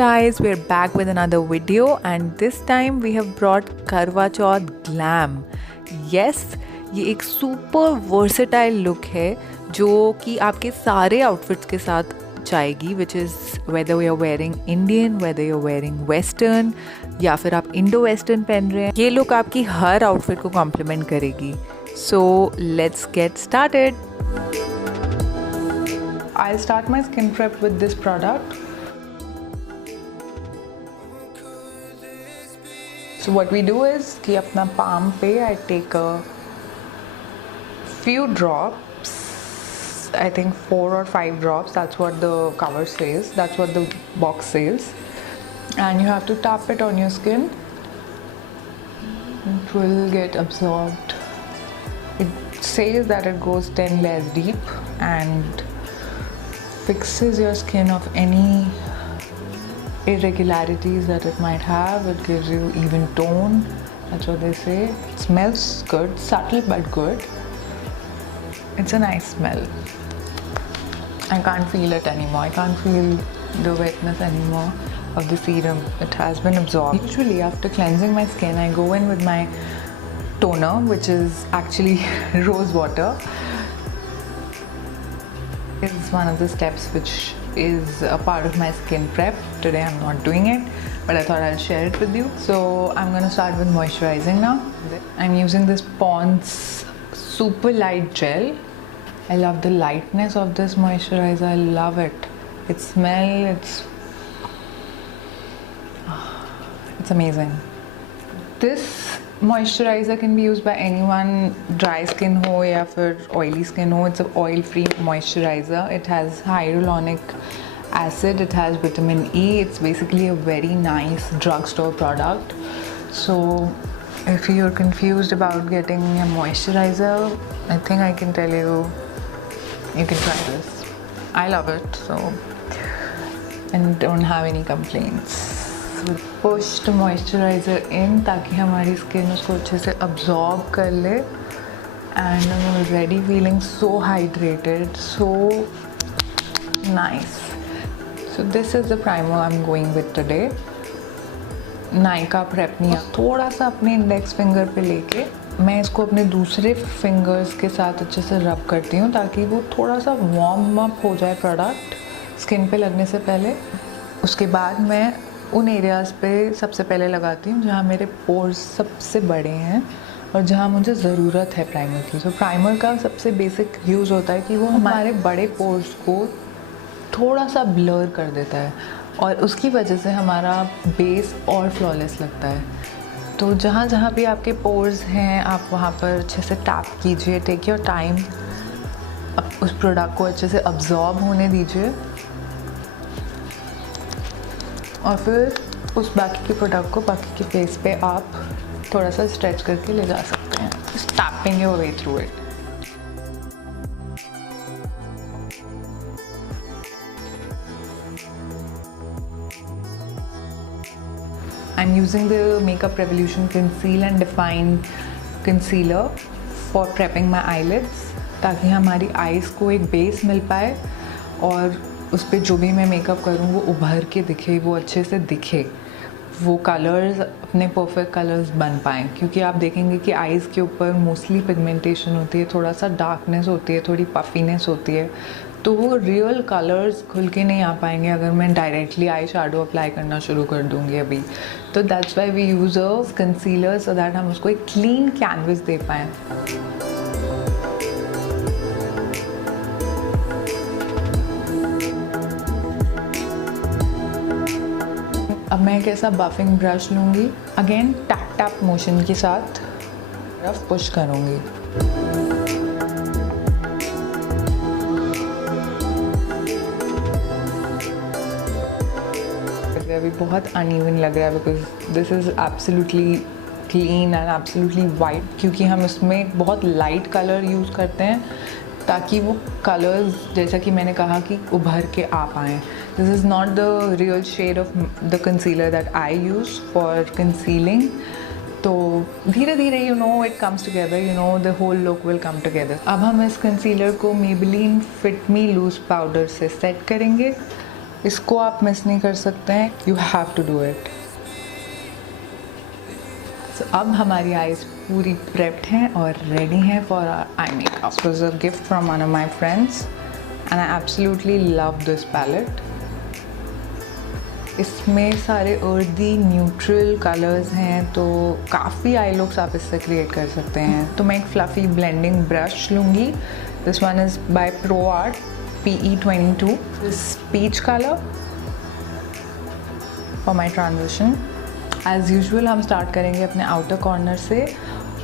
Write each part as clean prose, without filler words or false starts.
guys, we're back with another video and this time we have brought Karwachauth glam. Yes, ये एक super versatile look है जो कि आपके सारे आउटफिट्स के साथ जाएगी, which is whether you are wearing Indian, whether you are wearing western या फिर आप इंडो वेस्टर्न पहन रहे हैं, ये लुक आपकी हर आउटफिट को कॉम्प्लीमेंट करेगी. So let's get started. I'll start my skin prep with this product. So what we do is कि अपना palm पे I take a few drops, I think 4 or 5 drops, that's what the cover says, that's what the box says, and you have to tap it on your skin. It will get absorbed. It says that it goes 10 layers deep and fixes your skin of any irregularities that it might have. It gives you even tone, that's what they say. It smells good, subtle but good. It's a nice smell. I can't feel it anymore. I can't feel the wetness anymore of the serum. It has been absorbed. Usually after cleansing my skin, I go in with my toner, which is actually rose water. It's one of the steps which is a part of my skin prep. Today I'm not doing it, but I thought I'll share it with you. So I'm going to start with moisturizing now. I'm using this Pond's super light gel. I love the lightness of this moisturizer. I love it. It smells, it's amazing. This moisturizer can be used by anyone, dry skin ho ya fir oily skin ho. It's an oil free moisturizer. It has hyaluronic acid, it has vitamin E. It's basically a very nice drugstore product. So if you're confused about getting a moisturizer, I think I can tell you, you can try this. I love it, so, and don't have any complaints. Pushed moisturizer in ताकि हमारी skin उसको अच्छे से absorb कर ले, and I'm already feeling so hydrated, so nice. So this is the primer I'm going with today. Nykaa prep नहीं, थोड़ा सा अपने इंडेक्स फिंगर पे लेके मैं इसको अपने दूसरे फिंगर्स के साथ अच्छे से रब करती हूँ ताकि वो थोड़ा सा वार्म अप हो जाए प्रोडक्ट स्किन पे लगने से पहले. उसके बाद मैं उन एरियाज़ पे सबसे पहले लगाती हूँ जहाँ मेरे पोर्स सबसे बड़े हैं और जहाँ मुझे ज़रूरत है प्राइमर की. तो प्राइमर का सबसे बेसिक यूज़ होता है कि वो हमारे बड़े पोर्स को थोड़ा सा ब्लर कर देता है और उसकी वजह से हमारा बेस और फ्लॉलेस लगता है. तो जहाँ जहाँ भी आपके पोर्स हैं आप वहाँ पर अच्छे से टैप कीजिए. टेक योर टाइम, उस प्रोडक्ट को अच्छे से अब्जॉर्ब होने दीजिए और फिर उस बाकी के प्रोडक्ट को बाकी के फेस पे आप थोड़ा सा स्ट्रेच करके ले जा सकते हैं. Just tapping your way through it. I'm using the Makeup Revolution Conceal and Define Concealer for prepping my eyelids ताकि हमारी आईज़ को एक बेस मिल पाए और उस पर जो भी मैं मेकअप करूँ वो उभर के दिखे, वो अच्छे से दिखे, वो कलर्स अपने परफेक्ट कलर्स बन पाएँ. क्योंकि आप देखेंगे कि आईज़ के ऊपर मोस्टली पिगमेंटेशन होती है, थोड़ा सा डार्कनेस होती है, थोड़ी पफीनेस होती है, तो वो रियल कलर्स खुल के नहीं आ पाएंगे अगर मैं डायरेक्टली आई शेडो अप्लाई करना शुरू कर दूँगी अभी. तो that's why we use a concealer so that हम उसको एक क्लीन कैनवस दे पाएँ. अब मैं एक ऐसा बफिंग ब्रश लूँगी, अगेन टैप टैप मोशन के साथ तरफ पुश करूँगी. अभी बहुत अनइवन लग रहा है because this is absolutely clean and absolutely white, क्योंकि हम इसमें बहुत लाइट कलर यूज़ करते हैं ताकि वो कलर्स जैसा कि मैंने कहा कि उभर के आ पाएँ. This is not the real shade of the concealer that I use for concealing. तो धीरे धीरे it comes together, the whole look will come together. अब हम इस कंसीलर को Maybelline fit me loose powder से सेट करेंगे इसको आप मिस नहीं कर सकते हैं, you have to do it. अब हमारी आईज पूरी प्रेप्ड हैं और रेडी हैं for our eye makeup. This was a gift from one of my friends and I absolutely love this palette. इसमें सारे अर्दी न्यूट्रल कलर्स हैं, तो काफ़ी आई लुक्स आप इससे क्रिएट कर सकते हैं। तो मैं एक फ्लफ़ी ब्लेंडिंग ब्रश लूँगी। This one is by pro art PE22, this peach colour for my transition. As usual हम स्टार्ट करेंगे अपने आउटर कॉर्नर से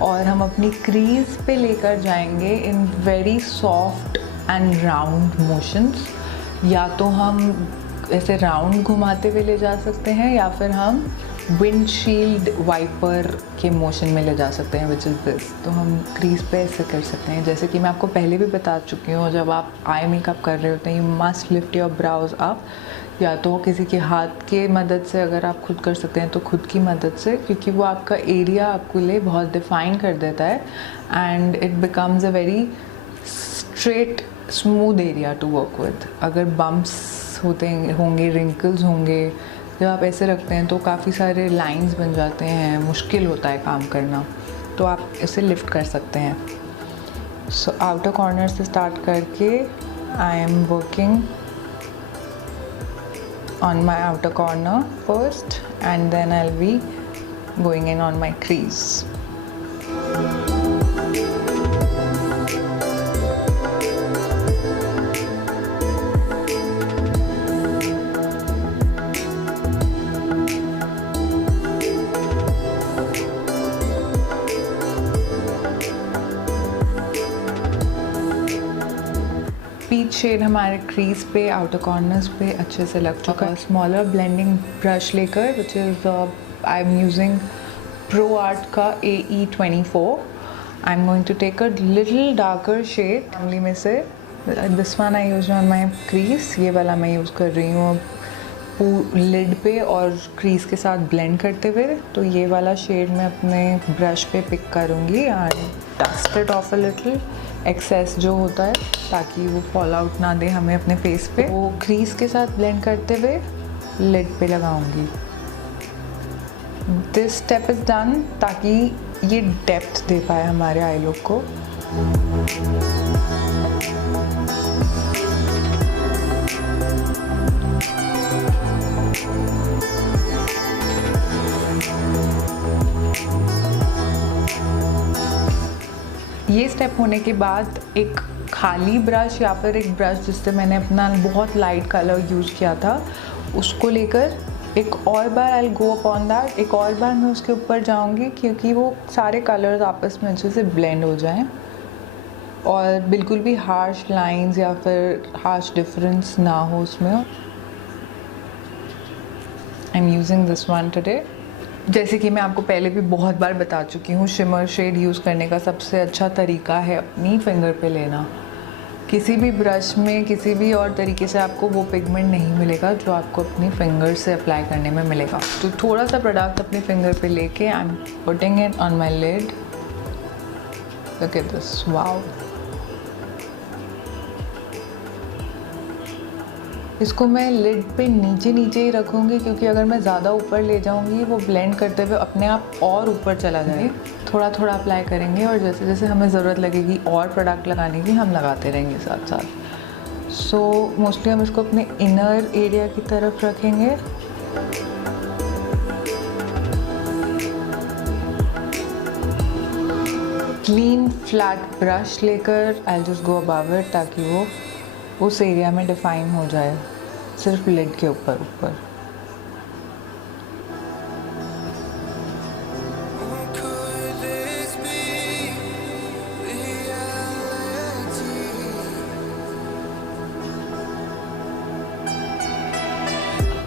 और हम अपनी क्रीज पे लेकर जाएंगे in very soft and round motions. या तो हम ऐसे राउंड घुमाते हुए ले जा सकते हैं या फिर हम विंडशील्ड वाइपर के मोशन में ले जा सकते हैं, विच इज़ दिस। तो हम क्रीज पे ऐसे कर सकते हैं। जैसे कि मैं आपको पहले भी बता चुकी हूँ, जब आप आई मेकअप कर रहे होते हैं you must lift your browse up, या तो किसी के हाथ के मदद से अगर आप खुद कर सकते हैं तो खुद की मदद से, क्योंकि वो आपका एरिया आपके लिए बहुत डिफाइन कर देता है and it becomes a very straight smooth area to work with. अगर बम्प्स होते होंगे, रिंकल्स होंगे, जब आप ऐसे रखते हैं तो काफ़ी सारे लाइंस बन जाते हैं, मुश्किल होता है काम करना, तो आप इसे लिफ्ट कर सकते हैं। सो आउटर कॉर्नर से स्टार्ट करके I am working on my outer corner first and then I'll be going in on my crease. Peach shade हमारे क्रीज पे, आउटर कॉर्नर्स पे अच्छे से लग चुका है। स्मॉलर ब्लेंडिंग ब्रश लेकर, which is I am using pro art का AE24, I am going to take a little darker shade family में से। This one I use on my crease, ये वाला मैं यूज़ कर रही हूँ अब लिड पे और क्रीज के साथ ब्लेंड करते हुए। तो ये वाला शेड मैं अपने ब्रश पे पिक करूँगी and dust it off a little excess जो होता है, ताकि वो फॉल आउट ना दे हमें अपने फेस पे। वो क्रीज के साथ ब्लेंड करते हुए लिड पे लगाऊंगी। दिस स्टेप इज़ डन ताकि ये डेप्थ दे पाए हमारे आई लुक को। ये स्टेप होने के बाद एक खाली ब्रश या फिर एक ब्रश जिससे मैंने अपना बहुत लाइट कलर यूज़ किया था, उसको लेकर एक और बार आई गो अपॉन दैट, एक और बार मैं उसके ऊपर जाऊंगी, क्योंकि वो सारे कलर्स आपस में अच्छे से ब्लेंड हो जाएं और बिल्कुल भी हार्श लाइंस या फिर हार्श डिफरेंस ना हो उसमें। आई am using this one today. जैसे कि मैं आपको पहले भी बहुत बार बता चुकी हूँ, शिमर शेड यूज़ करने का सबसे अच्छा तरीका है अपनी फिंगर पे लेना। किसी भी ब्रश में किसी भी और तरीके से आपको वो पिगमेंट नहीं मिलेगा जो आपको अपनी फिंगर से अप्लाई करने में मिलेगा। तो थोड़ा सा प्रोडक्ट अपनी फिंगर पे लेके I am putting it on my lid. Look at this, wow. इसको मैं लिड पे नीचे नीचे ही रखूँगी, क्योंकि अगर मैं ज़्यादा ऊपर ले जाऊँगी वो ब्लेंड करते हुए अपने आप और ऊपर चला जाए। थोड़ा थोड़ा अप्लाई करेंगे और जैसे जैसे हमें ज़रूरत लगेगी और प्रोडक्ट लगाने की हम लगाते रहेंगे साथ साथ। सो मोस्टली हम इसको अपने इनर एरिया की तरफ रखेंगे। क्लीन फ्लैट ब्रश लेकर I just go above it, ताकि वो उस एरिया में डिफाइन हो जाए, सिर्फ लिड के ऊपर ऊपर।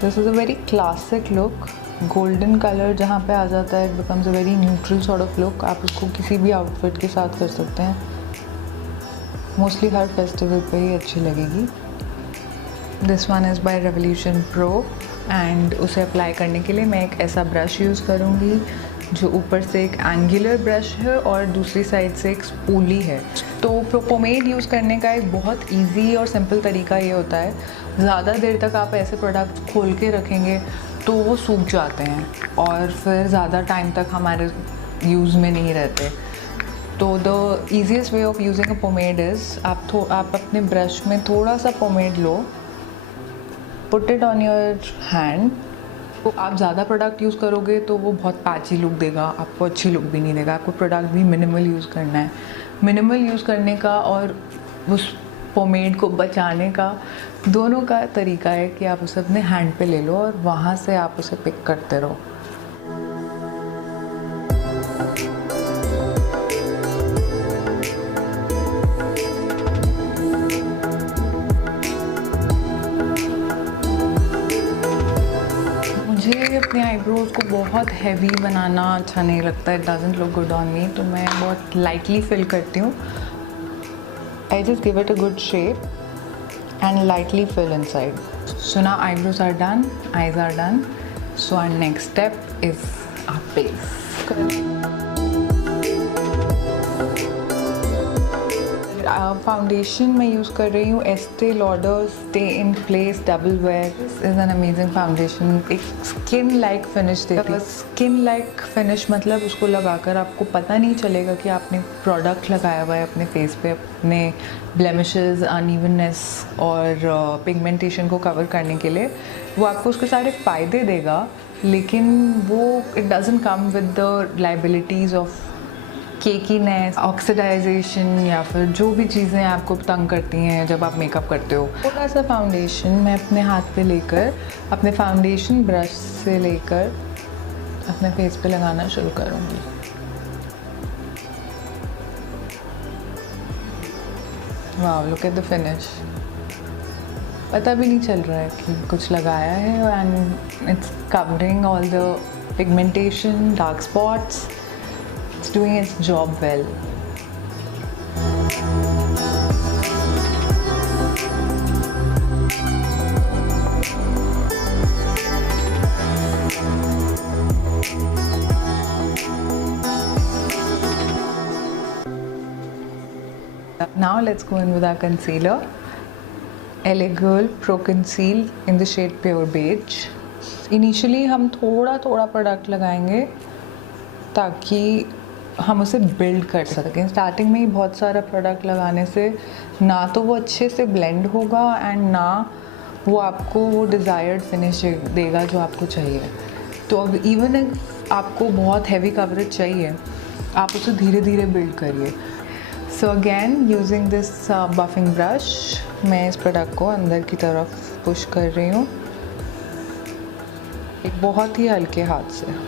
This is a very classic look. Golden colour जहाँ पे आ जाता है, it becomes a very neutral sort of look. आप इसको किसी भी आउटफिट के साथ कर सकते हैं, मोस्टली हर फेस्टिवल पे ही अच्छी लगेगी। This one is bye revolution pro and उसे अप्लाई करने के लिए मैं एक ऐसा ब्रश यूज़ करूँगी जो ऊपर से एक एंगुलर ब्रश है और दूसरी साइड से एक स्पूली है। तो पोमेड यूज़ करने का एक बहुत इजी और सिंपल तरीका ये होता है, ज़्यादा देर तक आप ऐसे प्रोडक्ट खोल के रखेंगे तो वो सूख जाते हैं और फिर ज़्यादा टाइम तक हमारे यूज़ में नहीं रहते। तो the easiest way of using a pomade is आप अपने ब्रश में थोड़ा सा pomade low, put it on your hand. तो आप ज़्यादा प्रोडक्ट यूज़ करोगे तो वो बहुत पैची लुक देगा, आपको अच्छी लुक भी नहीं देगा। आपको प्रोडक्ट भी मिनिमल यूज़ करना है। मिनिमल यूज़ करने का और उस पोमेड को बचाने का दोनों का तरीका है कि आप उसे अपने हैंड पे ले लो और वहाँ से आप उसे पिक करते रहो। मुझे अपने आईब्रोज़ को बहुत हैवी बनाना अच्छा नहीं लगता, it doesn't look good on me, तो मैं बहुत लाइटली फिल करती हूँ। I just give it a good shape and lightly fill inside. So now eyebrows are done, eyes are done. So our next step is our base. Foundation मैं use कर रही हूँ Estee Lauder Stay in Place Double Wear. This is an amazing foundation. एक skin like finish देती है। Skin like finish मतलब उसको लगाकर आपको पता नहीं चलेगा कि आपने प्रोडक्ट लगाया हुआ है अपने फेस पे, अपने ब्लेमिशेस, अनइवननेस और पिगमेंटेशन को कवर करने के लिए। वो आपको उसके सारे फ़ायदे देगा, लेकिन वो it doesn't come with the liabilities of cakiness, oxidization या फिर जो भी चीज़ें आपको तंग करती हैं जब आप मेकअप करते हो। थोड़ा सा फाउंडेशन मैं अपने हाथ पे लेकर अपने फाउंडेशन ब्रश से लेकर अपने फेस पे लगाना शुरू करूँगी। वाह, लुक एट द फिनिश। पता भी नहीं चल रहा है कि कुछ लगाया है and it's covering all the pigmentation, dark spots. It's doing its job well. Now let's go in with our concealer. LA Girl Pro Conceal in the shade Pure Beige. Initially हम थोड़ा प्रोडक्ट लगाएंगे ताकि हम उसे build कर सकें। Starting में ही बहुत सारा प्रोडक्ट लगाने से ना तो वो अच्छे से ब्लेंड होगा एंड ना वो आपको वो डिज़ायर्ड फिनिश देगा जो आपको चाहिए। तो अब इवन आपको बहुत हैवी कवरेज चाहिए, आप उसे धीरे धीरे बिल्ड करिए। So again using this buffing brush मैं इस प्रोडक्ट को अंदर की तरफ पुश कर रही हूँ एक बहुत ही हल्के हाथ से।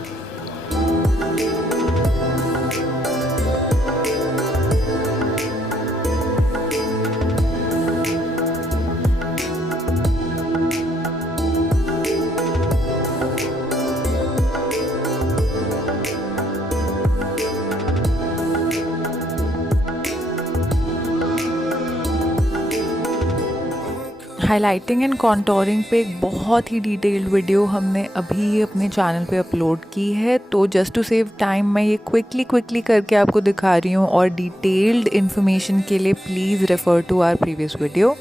हाइलाइटिंग एंड कॉन्टोरिंग पे एक बहुत ही डिटेल्ड वीडियो हमने अभी अपने चैनल पे अपलोड की है, तो जस्ट टू सेव टाइम मैं ये क्विकली करके आपको दिखा रही हूँ। और डिटेल्ड इन्फॉर्मेशन के लिए please refer to our previous video.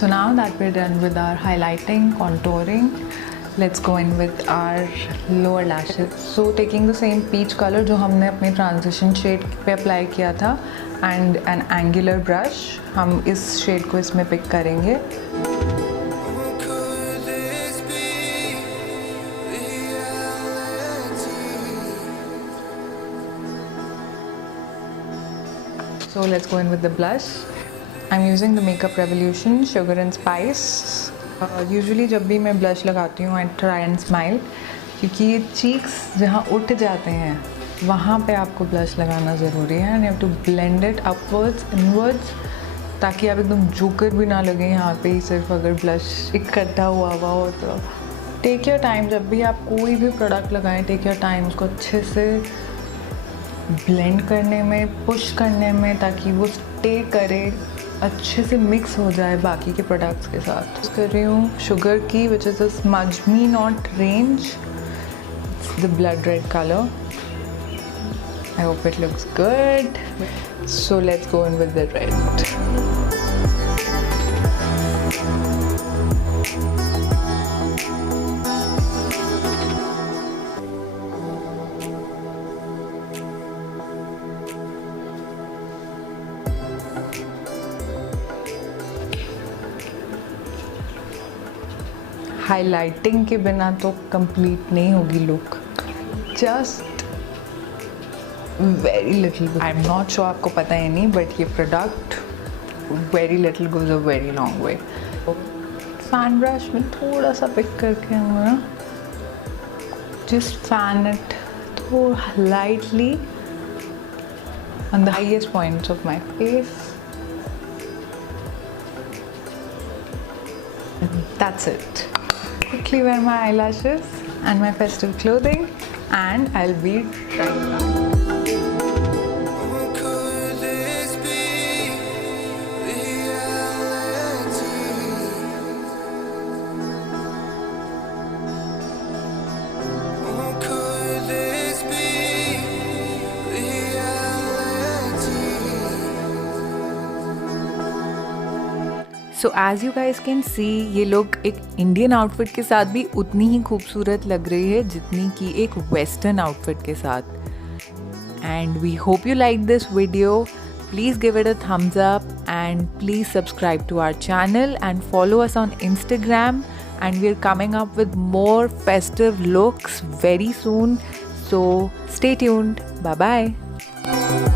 So now that we're done with our highlighting, contouring, let's go in with our lower lashes. So taking the same peach color जो हमने अपने transition shade पे apply किया था and an angular brush, हम इस shade को इसमें pick करेंगे. So let's go in with the blush. I'm using the Makeup Revolution Sugar and Spice. Usually जब भी मैं blush लगाती हूँ I try and smile, क्योंकि ये cheeks जहाँ उठ जाते हैं वहाँ पे आपको blush लगाना ज़रूरी है and you have to blend it upwards, inwards, ताकि आप एकदम जोकर भी ना लगे यहाँ पे ही सिर्फ अगर blush इकट्ठा हुआ हो तो. Take your time, जब भी आप कोई भी product लगाएं take your time उसको अच्छे से ब्लेंड करने में, पुश करने में, ताकि वो स्टे करे, अच्छे से मिक्स हो जाए बाकी के प्रोडक्ट्स के साथ. यूज़ कर रही हूँ शुगर की which is the smudge me not range. It's the blood red colour. I hope it looks good. So let's go in with the red. Highlighting के बिना तो कंप्लीट नहीं होगी look. Just very little. I am not sure आपको पता है नहीं, but ये product very little goes a very long way. Fan brush में थोड़ा सा पिक करके हम ना जस्ट फैन इट थोड़ा lightly on the highest points of my face. That's it. Quickly wear my eyelashes and my festive clothing and I'll be right back. So as you guys can see ये look एक Indian outfit के साथ भी उतनी ही खूबसूरत लग रही है जितनी कि एक वेस्टर्न आउटफिट के साथ. And we hope you like this video. Please give it a thumbs up and please subscribe to our channel and follow us on Instagram. And we are coming up with more festive looks very soon. So stay tuned. Bye bye.